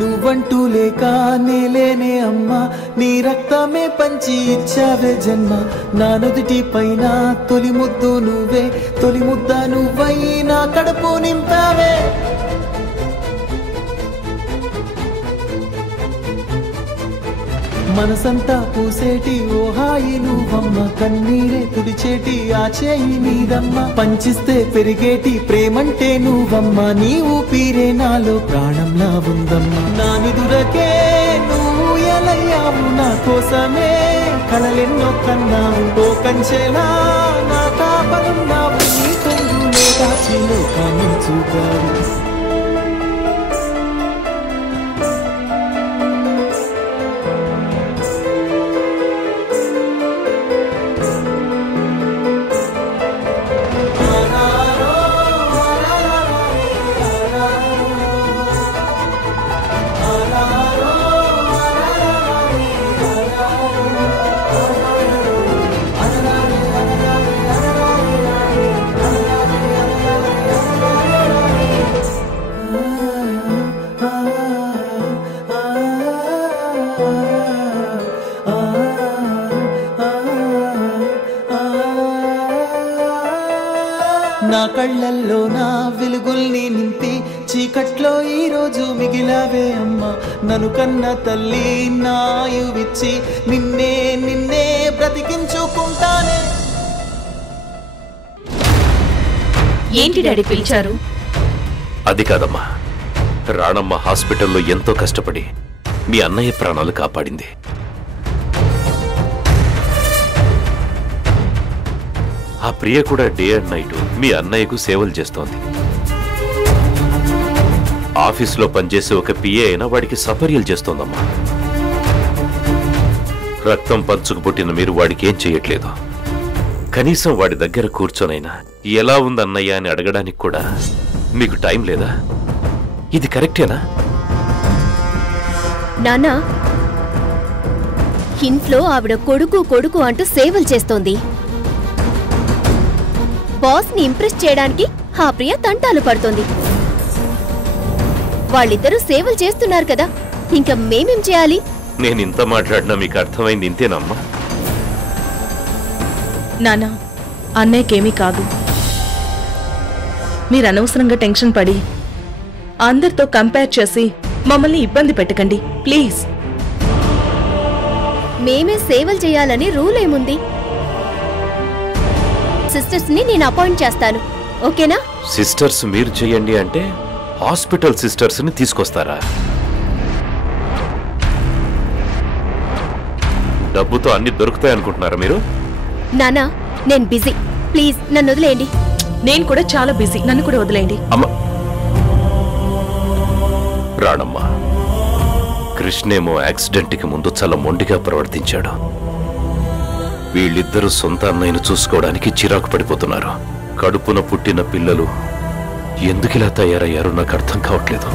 నువ్వంటూ లేక నేలేనే అమ్మా, నీ రక్తమే పంచి ఇచ్చావే జన్మ. నా నుదిటి పైన తొలి ముద్దు నువ్వే, తొలి ముద్ద నువ్వై నా కడుపు నింపావే. మనసంతా పూసేటి ఓ హాయి నువ్వమ్మ, కన్నీరే తుడిచేటి ఆ చేయి నీదమ్మ. పంచిస్తే పెరిగేటి ప్రేమంటే నువ్వమ్మ, నీ ఊపిరే నాలో ప్రాణంలా ఉందమ్మ. నా నిదురకే నువ్వు ఎలయ్యావు, నా కోసమే కలలెన్నో కన్నావు. ఓ కంచెలా నా కాపలున్నావు, నీ కొంగులో దాచి లోకాన్ని చూపావు. నా కళ్ళల్లో నా వెలుగుల్ని నింపి చీకట్లో ఈ రోజు మిగిలావే అమ్మ. నన్ను కన్న తల్లి నాయువిచ్చి నిన్నే నిన్నే బ్రతికించుకుంటానే. ఏంటి డాడీ పిలిచారు? అది కాదమ్మా, రాణమ్మ హాస్పిటల్లో ఎంతో కష్టపడి మీ అన్నయ్య ప్రాణాలు కాపాడింది. ఆ ప్రియ కూడా డే అండ్ నైట్ మీ అన్నయ్యకు సేవలు చేస్తోంది. ఆఫీసులో పనిచేసే ఒక పిఏ అయినా వాడికి సపర్యలు చేస్తోందమ్మా. రక్తం పంచుకు పుట్టిన మీరు వాడికి ఏం చెయ్యట్లేదు. కనీసం వాడి దగ్గర కూర్చొనైనా ఎలా ఉంది అన్నయ్య అని అడగడానికి కూడా మీకు టైం లేదా? ఇది కరెక్టేనా? నాన్నా, ఇంట్లో ఆవిడ కొడుకు కొడుకు అంటూ సేవలు చేస్తోంది. బాస్ ని ఇంప్రెస్ చేయడానికి ఆ ప్రియ తంటాలు పడుతోంది. వాళ్ళిద్దరూ సేవలు చేస్తున్నారు కదా, ఇంకా మేమేం చేయాలి? నేను ఇంత మాట్లాడినా మీకు అర్థమైంది ఇంతేనమ్మా? నానా, అన్నయ్యకేమీ కాదు. మీరు అనవసరంగా టెన్షన్ పడి అందరితో కంపేర్ చేసి మమ్మల్ని ఇబ్బంది పెట్టకండి ప్లీజ్. మేమే సేవలు చేయాలని రూల్ ఏముంది? సిస్టర్స్ ని నేను అపాయింట్ చేస్తాను, ఓకేనా? సిస్టర్స్ మీరు చెయ్యండి అంటే హాస్పిటల్ సిస్టర్స్ ని తీసుకొస్తారా? డబ్బుతో అన్ని దొరుకుతాయి అనుకుంటున్నారా మీరు? నానా, నేను బిజీ, ప్లీజ్ నన్ను వదిలేయండి. నేను కూడా చాలా బిజీ, నన్ను కూడా వదిలేయండి. అమ్మ రాణమ్మ, కృష్ణేమో యాక్సిడెంట్ కి ముందు చాలా మొండిగా ప్రవర్తించాడు. వీళ్ళిద్దరూ సొంత అన్నయ్యను చూసుకోవడానికి చిరాకు పడిపోతున్నారు. కడుపున పుట్టిన పిల్లలు ఎందుకిలా తయారయ్యారో నాకు అర్థం కావట్లేదు.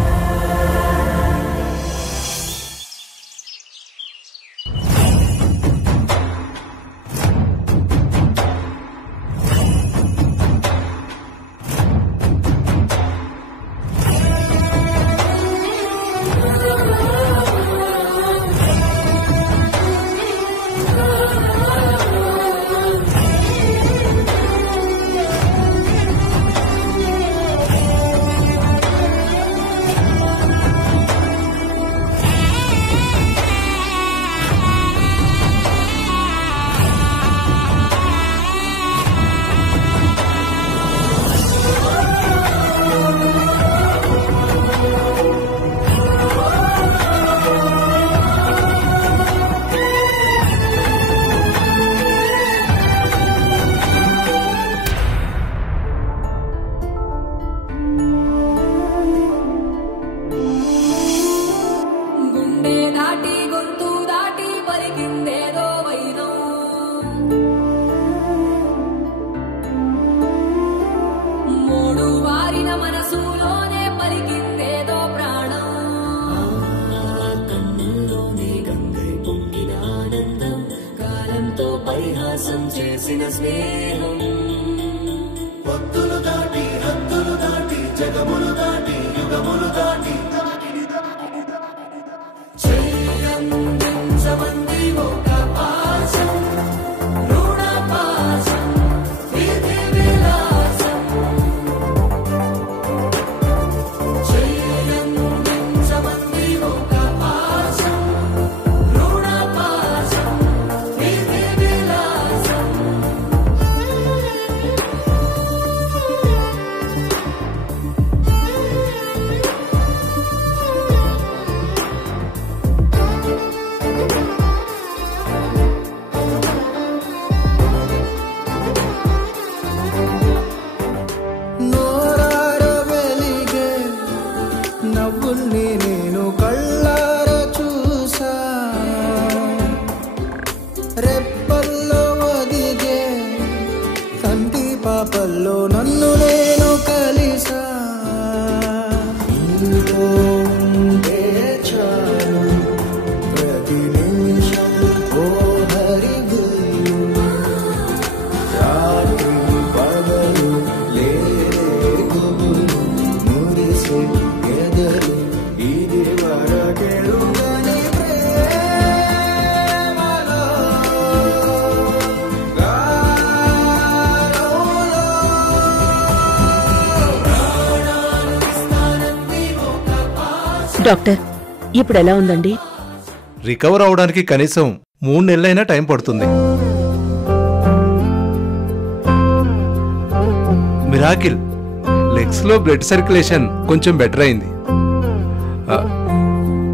గుండె దాటి ఎంతో పరిహాసం చేసిన స్నేహం పొత్తులు దాటి హద్దులు దాటి జగములు దాటి యుగములు దాటి చెయ్యందించమంది ఒక పాశం రుణ పాశం విధి విలాసం చెయ్యందించమంది ఒక పాశం రుణ పాశం విధి విలాసం నోరార వెలిగే నవ్వుల్ని నేను కళ్ళార చూసా రెప్పల్లో ఒదిగే కంటి పాపల్లో నన్ను నేను కలిసా నీతో ఉంటే చాలు ప్రతి నిమిషం ఓ హరిగులు రాత్రి పగలు లేరే గుబులు మురిసే ఎదరు ఇది వరకెరుగని ప్రేమలో గారోలో డాక్టర్ ఇప్పుడు ఎలా ఉందండి? రికవర్ అవడానికి కనీసం 3 నెలలైనా టైం పడుతుంది. మిరాకిల్, లెగ్స్ లో బ్లడ్ సర్క్యులేషన్ కొంచెం బెటర్ అయింది.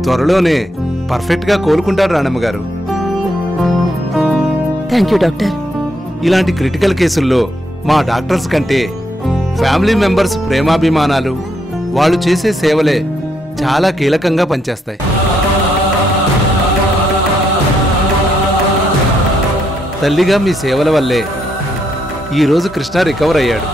త్వరలోనే పర్ఫెక్ట్ గా కోలుకుంటారు రాణమ్మ గారు. Thank you doctor. ఇలాంటి క్రిటికల్ కేసుల్లో మా డాక్టర్స్ కంటే ఫ్యామిలీ మెంబర్స్ ప్రేమాభిమానాలు, వాళ్ళు చేసే సేవలే చాలా కీలకంగా పనిచేస్తాయి. తల్లిగా మీ సేవల వల్లే ఈరోజు కృష్ణ రికవర్ అయ్యాడు.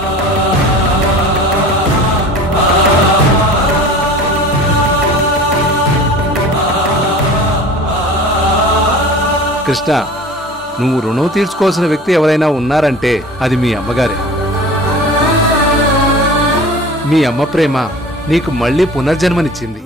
కృష్ణ, నువ్వు రుణం తీర్చుకోవాల్సిన వ్యక్తి ఎవరైనా ఉన్నారంటే అది మీ అమ్మగారే. మీ అమ్మ ప్రేమ నీకు మళ్ళీ పునర్జన్మనిచ్చింది.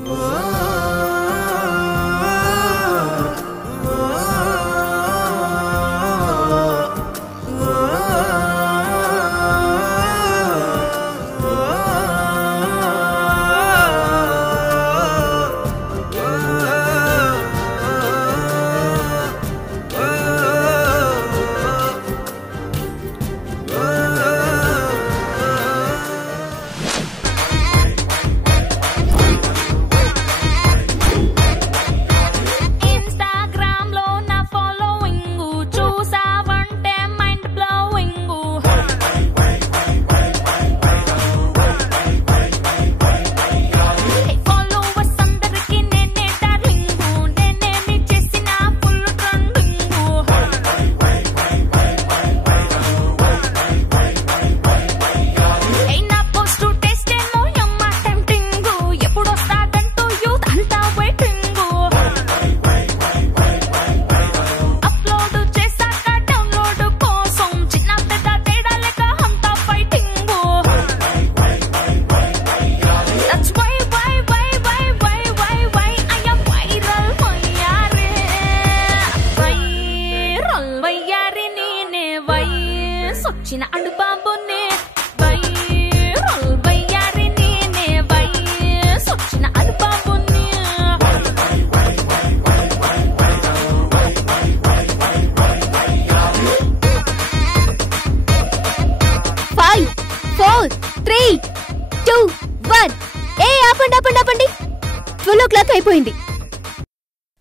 అయిపోయింది.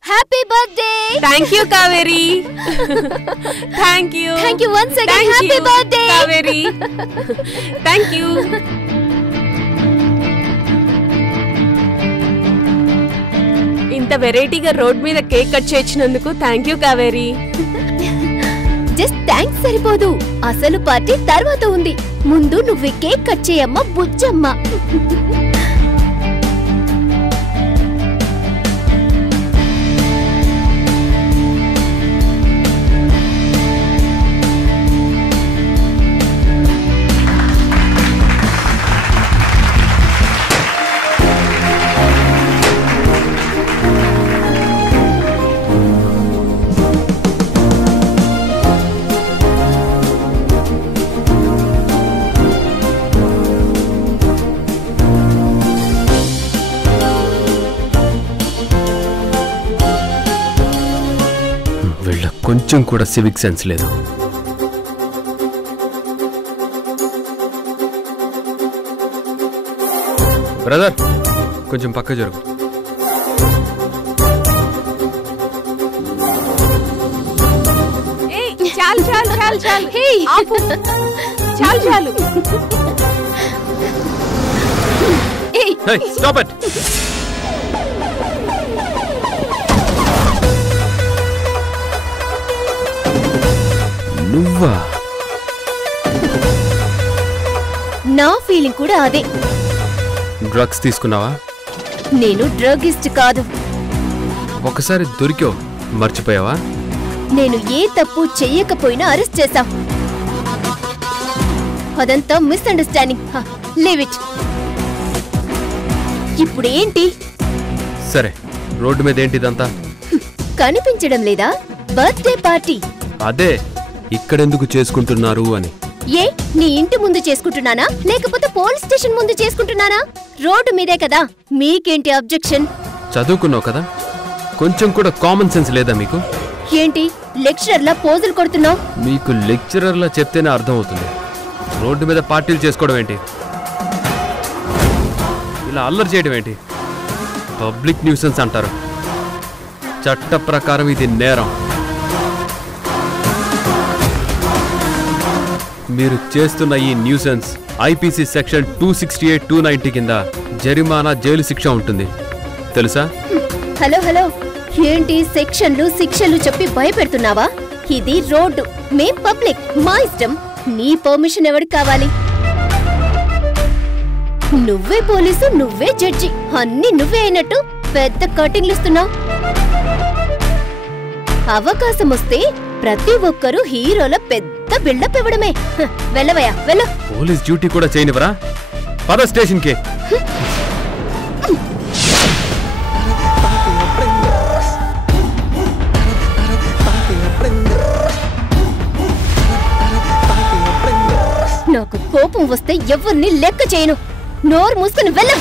Happy birthday. Thank you Kaveri. Thank you once again. Happy birthday Kaveri. Thank you. ఇంత వెరైటీగా రోడ్ మీద కేక్ కట్ చేయించినందుకు thank you Kaveri. Just thanks సరిపోదు, అసలు పార్టీ తర్వాత ఉంది. ముందు నువ్వు కేక్ కట్ చేయమ్మ బుజ్జమ్మ. వీళ్ళ కొంచెం కూడా సివిక్ సెన్స్ లేదు. బ్రదర్ కొంచెం పక్క జరుగు. చాలు చాలు చాలు చాలు ఆపు. చాలు చాలు. Hey, stop it! నువ్వా? నా ఫీలింగ్ కూడా అదే. డ్రగ్స్ తీసుకున్నావా? నేను డ్రగిస్ట్ కాదు. ఒకసారి దొరికావు, మర్చిపోయావా? నేను ఏ తప్పు చెయ్యకపోయినా అరెస్ట్ చేశాం. అదంతా మిస్అండర్స్టాండింగ్. Leave it. ఇప్పుడు ఏంటి? సరే, రోడ్డు మీద ఏంటిదంతా? కనిపించడం లేదా? Birthday party. అదే, ఇక్కడెందుకు చేసుకుంటున్నారు అని. ఏ నీ ఇంటి ముందు చేసుకుంటున్నానా లేకపోతే పోలీస్ స్టేషన్ ముందు చేసుకుంటున్నానా? రోడ్డు మీదే కదా. మీకేంటి అబ్జెక్షన్? చదువుకున్నావు కదా, కొంచెం కూడా కామన్ సెన్స్ లేదా మీకు? ఏంటి లెక్చరర్లా పోజులు కొడుతున్నావు? మీకు లెక్చరర్లా చెప్తేనే అర్థమవుతుంది. రోడ్డు మీద పార్టీలు చేసుకోవడం ఏంటి? ఇలా అల్లరి చేయడం ఏంటి? పబ్లిక్ న్యూసెన్స్ అంటారు. చట్ట ప్రకారం ఇది నేరం. మీరు చేస్తున్న ఈ న్యూసెన్స్ ఐపీసీ సెక్షన్ 268, 290 కింద జరిమానా, జైలు శిక్ష ఉంటుంది, తెలుసా? హలో హలో, ఏంటి సెక్షన్లు శిక్షలు చెప్పి భయపెడుతున్నావా? ఇది రోడ్డు, మేం పబ్లిక్, మా ఇష్టం. నీ పర్మిషన్ ఎవరికి కావాలి? నువ్వే పోలీసు, నువ్వే జడ్జి, అన్ని నువ్వే అయినట్టు పెద్ద కటింగ్లు ఇస్తున్నావు. అవకాశం వస్తే ప్రతి ఒక్కరూ హీరోల పెద్ద బిల్డప్ ఇవ్వడమే. వెళ్ళవయ్యా, వెళ్ళు. పోలీస్ డ్యూటీ కూడా చేయనివరా? పద స్టేషన్కి. నాకు కోపం వస్తే ఎవరిని లెక్క చేయను. నోరు మూసుకుని వెళ్ళ.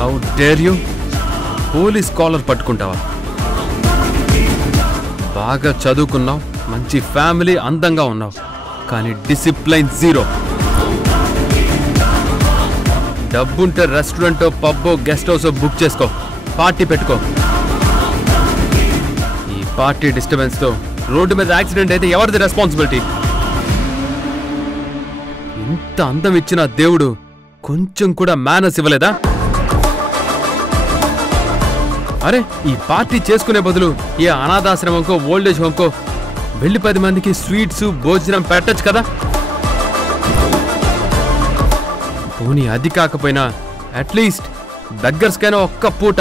How dare you? Police collar పట్టుకుంటావా? బాగా చదువుకున్నావు, మంచి ఫ్యామిలీ, అందంగా ఉన్నావు, కానీ డిసిప్లైన్ జీరో. డబ్బుంటే రెస్టారెంటో, పబ్బో, గెస్ట్ హౌసో బుక్ చేసుకో, పార్టీ పెట్టుకో. ఈ పార్టీ డిస్టర్బెన్స్తో రోడ్డు మీద యాక్సిడెంట్ అయితే ఎవరిది రెస్పాన్సిబిలిటీ? ఇంత అందం ఇచ్చిన దేవుడు కొంచెం కూడా మేనర్స్ ఇవ్వలేదా? అరే, ఈ పార్టీ చేసుకునే బదులు ఏ అనాథాశ్రమంకో, ఓల్డేజ్ హోమ్కో వెళ్ళి 10 మందికి స్వీట్స్, భోజనం పెట్టచ్చు కదా. పోనీ అది కాకపోయినా అట్లీస్ట్ బెగ్గర్స్కైనా ఒక్క పూట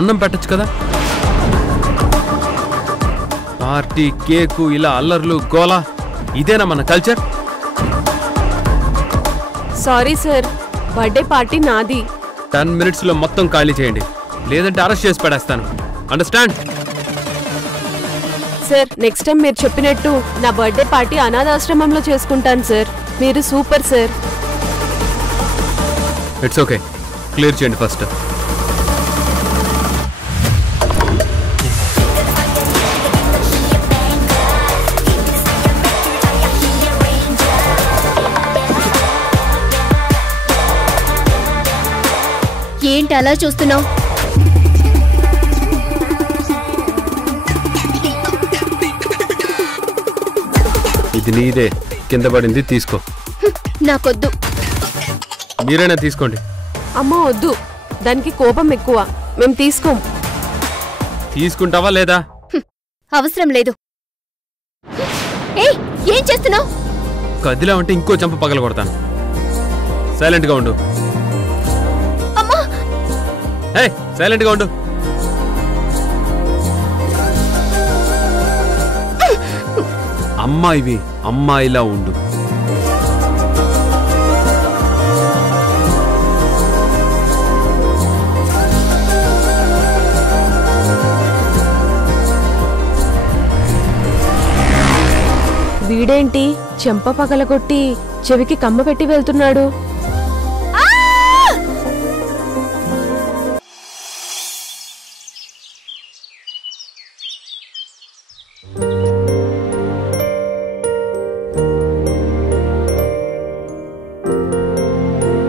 అన్నం పెట్టచ్చు కదా. పార్టీ, కేకు, ఇలా అల్లర్లు, గోలా, ఇదేనా మన culture? Sorry sir, birthday party నాది. 10 minutesలో మొత్తం ఖాళీ చేయండి, లేదంటే అరెస్ట్ చేసి పడేస్తాను. అండర్స్టాండ్? సార్, నెక్స్ట్ టైం మీరు చెప్పినట్టు నా బర్త్డే పార్టీ అనాథాశ్రమంలో చేసుకుంటాను సార్. మీరు super sir. It's okay, clear చేయండి ఫస్ట్. ఏంటి అలా చూస్తున్నావు? ఇది నీదే, కింద పడింది, తీసుకో. నాకొద్దు. మీరైనా తీసుకోండి. అమ్మ వద్దు, దానికి కోపం ఎక్కువ, మేము తీసుకోం. తీసుకుంటావా లేదా? అవసరం లేదు. ఏయ్, ఏం చేస్తున్నావు? కదిలా ఉంటే ఇంకో చంప పగల కొడతాను. సైలెంట్గా ఉండు. అమ్మా! హే, సైలెంట్గా ఉండు. అమ్మాయివి, అమ్మాయిలా ఉండు. ఏంటి చెంప పగలగొట్టి చెవికి కమ్మ పెట్టి వెళ్తున్నాడు?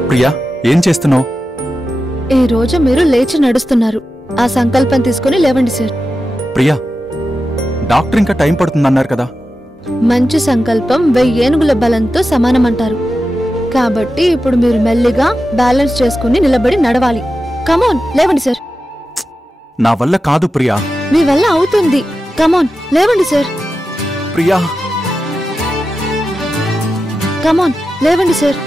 ప్రియా, ఏం చేస్తున్నావు? ఈ రోజు మీరు లేచి నడుస్తున్నారు. ఆ సంకల్పం తీసుకుని లేవండి సార్. ప్రియా, డాక్టర్ ఇంకా టైం పడుతుందన్నారు కదా. మంచి సంకల్పం 1000 ఏనుగుల బలంతో సమానమంటారు. కాబట్టి ఇప్పుడు మీరు మెల్లిగా బ్యాలెన్స్ చేసుకుని నిలబడి నడవాలి. కమోన్, లేవండి సార్. నా వల్ల కాదు ప్రియా. మీ వల్ల అవుతుంది. కమోన్, లేవండి సార్. ప్రియా, కమోన్, లేవండి సార్.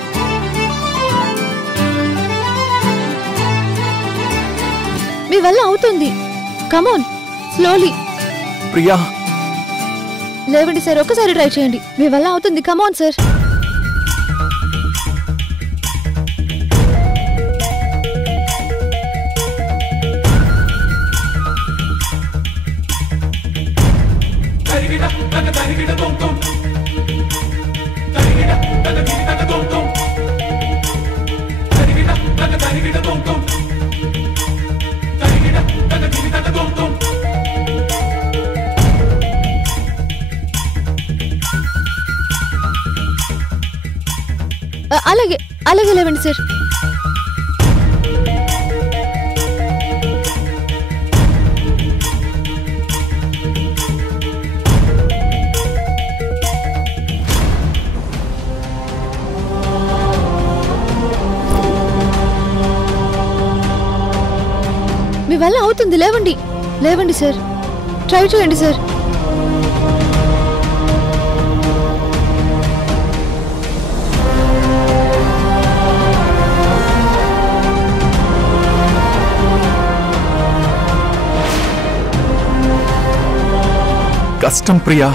మీ వల్ల అవుతుంది. Come on, slowly. ప్రియా, లేవండి సార్. ఒక్కసారి ట్రై చేయండి. మీ వల్ల అవుతుంది. Come on sir. అలాగే అలాగే లేవండి సార్. మీ వల్ల అవుతుంది. లేవండి, లేవండి సార్. ట్రై చేయండి సార్. కష్టం ప్రియా.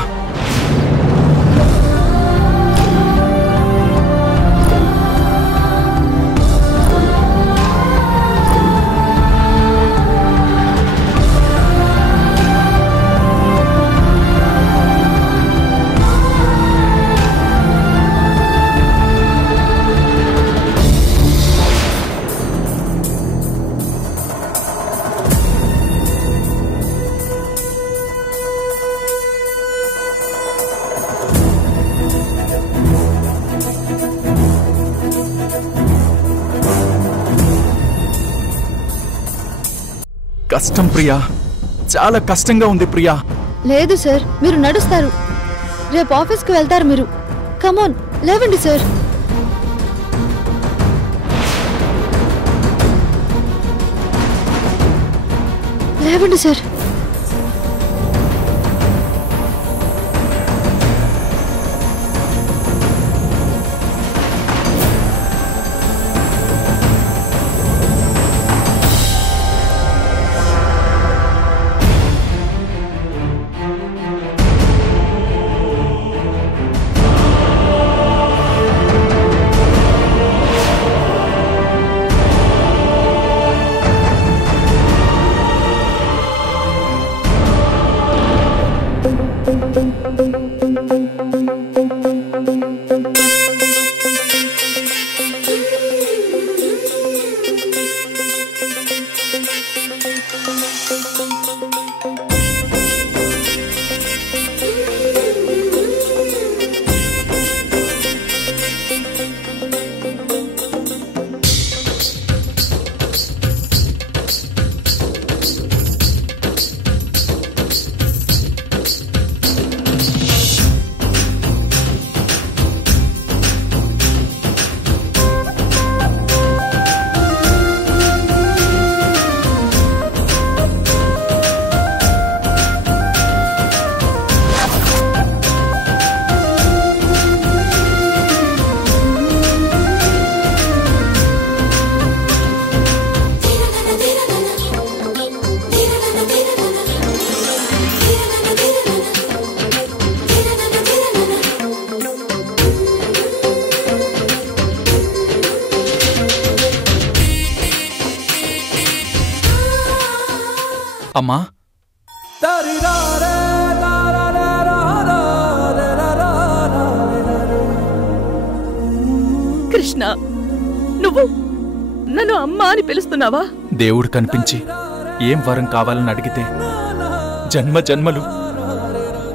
కష్టం ప్రియా, చాలా కష్టంగా ఉంది ప్రియా. లేదు సార్, మీరు నడుస్తారు. రేపు ఆఫీస్కి వెళ్తారు మీరు. కమోన్, లేవండి సార్. లేవండి సార్. అమ్మా, కృష్ణ, నువ్వు నన్ను అమ్మా అని పిలుస్తున్నావా? దేవుడు కనిపించి ఏం వరం కావాలని అడిగితే జన్మ జన్మలు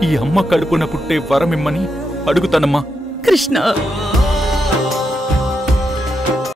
ఈ అమ్మ కడుపున పుట్టే వరం ఇమ్మని అడుగుతానమ్మా. కృష్ణ,